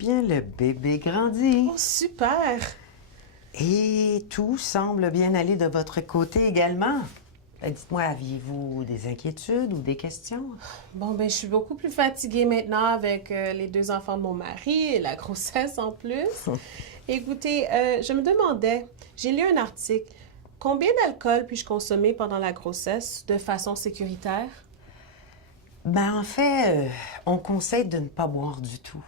Bien, le bébé grandit. Oh, super! Et tout semble bien aller de votre côté également. Dites-moi, aviez-vous des inquiétudes ou des questions? Bon, ben, je suis beaucoup plus fatiguée maintenant avec les deux enfants de mon mari et la grossesse en plus. Écoutez, je me demandais, j'ai lu un article, combien d'alcool puis-je consommer pendant la grossesse de façon sécuritaire? En fait, on conseille de ne pas boire du tout.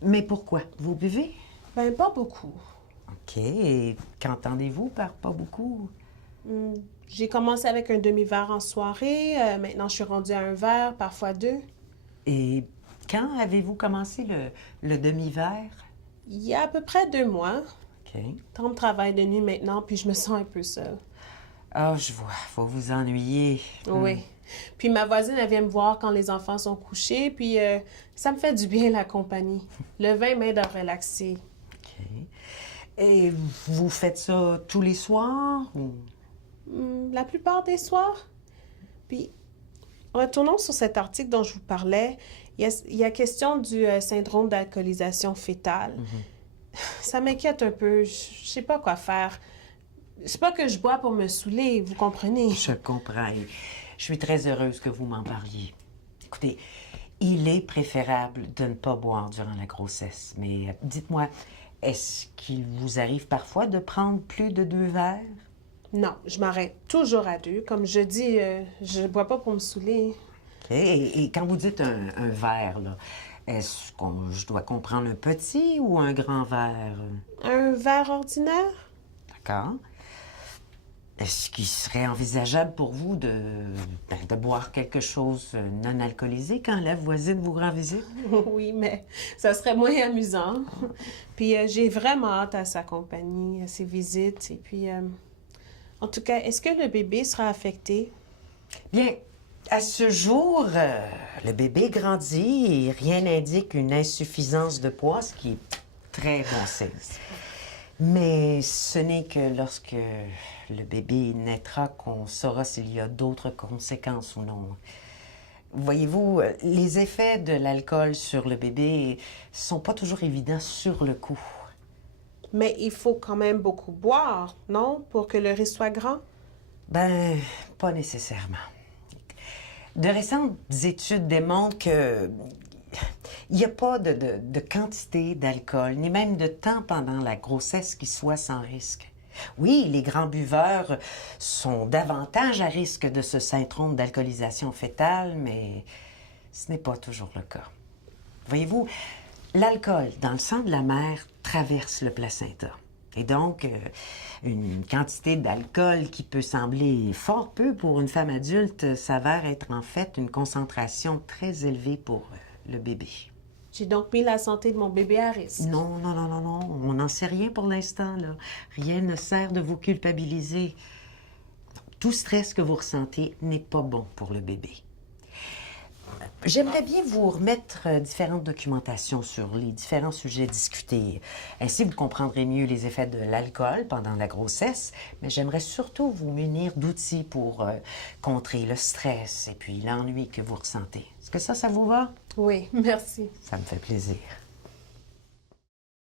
Mais pourquoi? Vous buvez? Ben, pas beaucoup. OK. Et qu'entendez-vous par pas beaucoup? J'ai commencé avec un demi-verre en soirée, maintenant je suis rendue à un verre, parfois deux. Et quand avez-vous commencé le demi-verre? Il y a à peu près 2 mois. OK. Tom travaille de nuit maintenant, puis je me sens un peu seule. Ah, je vois. Faut vous ennuyer. Oui. Puis ma voisine, elle vient me voir quand les enfants sont couchés, puis ça me fait du bien la compagnie. Le vin m'aide à relaxer. OK. Et vous faites ça tous les soirs ou... La plupart des soirs. Puis, retournons sur cet article dont je vous parlais. Il y a question du syndrome d'alcoolisation fétale. Ça m'inquiète un peu. Je sais pas quoi faire. C'est pas que je bois pour me saouler, vous comprenez? Je comprends. Et je suis très heureuse que vous m'en parliez. Écoutez, il est préférable de ne pas boire durant la grossesse. Mais dites-moi, est-ce qu'il vous arrive parfois de prendre plus de 2 verres? Non, je m'arrête toujours à 2. Comme je dis, je bois pas pour me saouler. OK. Et quand vous dites un verre, là, est-ce que je dois comprendre un petit ou un grand verre? Un verre ordinaire? D'accord. Est-ce qu'il serait envisageable pour vous de boire quelque chose non alcoolisé quand la voisine vous rend visite? Oui, mais ça serait moins amusant. Puis j'ai vraiment hâte à sa compagnie, à ses visites. Et puis, en tout cas, est-ce que le bébé sera affecté? Bien, à ce jour, le bébé grandit et rien n'indique une insuffisance de poids, ce qui est très bon signe. Mais ce n'est que lorsque le bébé naîtra qu'on saura s'il y a d'autres conséquences ou non. Voyez-vous, les effets de l'alcool sur le bébé sont pas toujours évidents sur le coup. Mais il faut quand même beaucoup boire, non? Pour que le risque soit grand? Pas nécessairement. De récentes études démontrent que il n'y a pas de quantité d'alcool, ni même de temps pendant la grossesse qui soit sans risque. Oui, les grands buveurs sont davantage à risque de ce syndrome d'alcoolisation fétale, mais ce n'est pas toujours le cas. Voyez-vous, l'alcool dans le sang de la mère traverse le placenta. Et donc, une quantité d'alcool qui peut sembler fort peu pour une femme adulte s'avère être en fait une concentration très élevée pour le bébé. J'ai donc mis la santé de mon bébé à risque. Non, non, non, non, non. On n'en sait rien pour l'instant, là. Rien ne sert de vous culpabiliser. Tout stress que vous ressentez n'est pas bon pour le bébé. J'aimerais bien vous remettre différentes documentations sur les différents sujets discutés. Ainsi, vous comprendrez mieux les effets de l'alcool pendant la grossesse, mais j'aimerais surtout vous munir d'outils pour contrer le stress et puis l'ennui que vous ressentez. Est-ce que ça vous va? Oui, merci. Ça me fait plaisir.